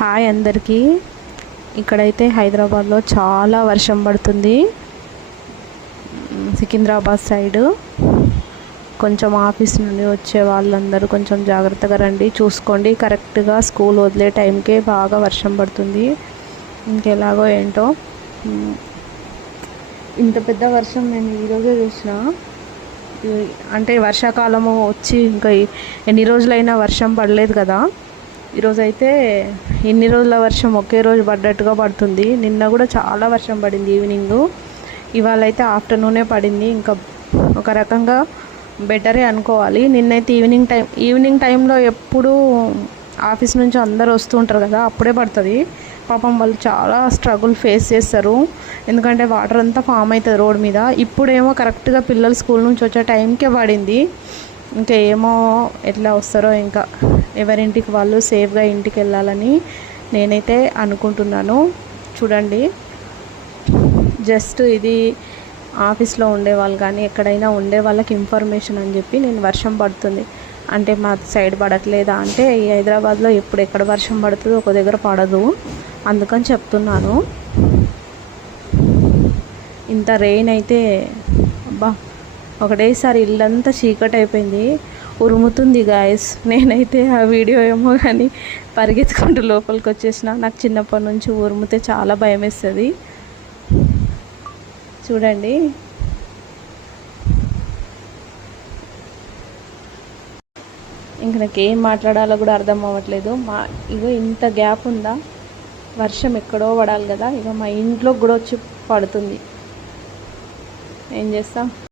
Hi అందరికీ. ఇక్కడైతే హైదరాబాద్లో చాలా వర్షం పడుతుంది. సికింద్రాబాద్ సైడు కొంచెం ఆఫీస్ నుండి వచ్చే వాళ్ళందరూ కొంచెం జాగ్రత్తగా రండి, చూసుకోండి. కరెక్ట్గా స్కూల్ వదిలే టైంకే బాగా వర్షం పడుతుంది. ఇంకెలాగో ఏంటో ఇంత పెద్ద వర్షం నేను ఈరోజే చూసిన. అంటే వర్షాకాలము వచ్చి ఇంకా ఎన్ని రోజులైనా వర్షం పడలేదు కదా. ఈరోజైతే ఎన్ని రోజుల వర్షం ఒకే రోజు పడ్డట్టుగా పడుతుంది. నిన్న కూడా చాలా వర్షం పడింది ఈవినింగు. ఇవాళ అయితే ఆఫ్టర్నూనే పడింది. ఇంకా ఒక రకంగా బెటరే అనుకోవాలి. నిన్నైతే ఈవినింగ్ టైంలో ఎప్పుడు ఆఫీస్ నుంచి అందరూ వస్తూ ఉంటారు కదా, అప్పుడే పడుతుంది. పాపం వాళ్ళు చాలా స్ట్రగుల్ ఫేస్ చేస్తారు, ఎందుకంటే వాటర్ అంతా ఫామ్ అవుతుంది రోడ్ మీద. ఇప్పుడేమో కరెక్ట్గా పిల్లలు స్కూల్ నుంచి వచ్చే టైంకే పడింది. ఇంకా ఏమో ఎట్లా వస్తారో, ఇంకా ఎవరింటికి వాళ్ళు సేఫ్గా ఇంటికి వెళ్ళాలని నేనైతే అనుకుంటున్నాను. చూడండి, జస్ట్ ఇది ఆఫీస్లో ఉండేవాళ్ళు కానీ ఎక్కడైనా ఉండే వాళ్ళకి ఇన్ఫర్మేషన్ అని చెప్పి నేను వర్షం పడుతుంది అంటే మా సైడ్ పడట్లేదా అంటే, ఈ హైదరాబాద్లో ఎప్పుడు ఎక్కడ వర్షం పడుతుందో ఒక దగ్గర పడదు, అందుకని చెప్తున్నాను. ఇంత రెయిన్ అయితే అబ్బా, ఒకటేసారి ఇల్లంతా చీకటి అయిపోయింది, ఉరుముతుంది గాయస్. నేనైతే ఆ వీడియో ఏమో కానీ పరిగెత్తుకుంటూ లోపలికి వచ్చేసిన. నాకు చిన్నప్పటి నుంచి ఉరుముతే చాలా భయం వేస్తుంది. చూడండి, ఇంక నాకేం మాట్లాడాలో కూడా అర్థం అవ్వట్లేదు. ఇగో ఇంత గ్యాప్ ఉందా, వర్షం ఎక్కడో పడాలి కదా, ఇక మా ఇంట్లోకి కూడా వచ్చి పడుతుంది. ఏం చేస్తాం.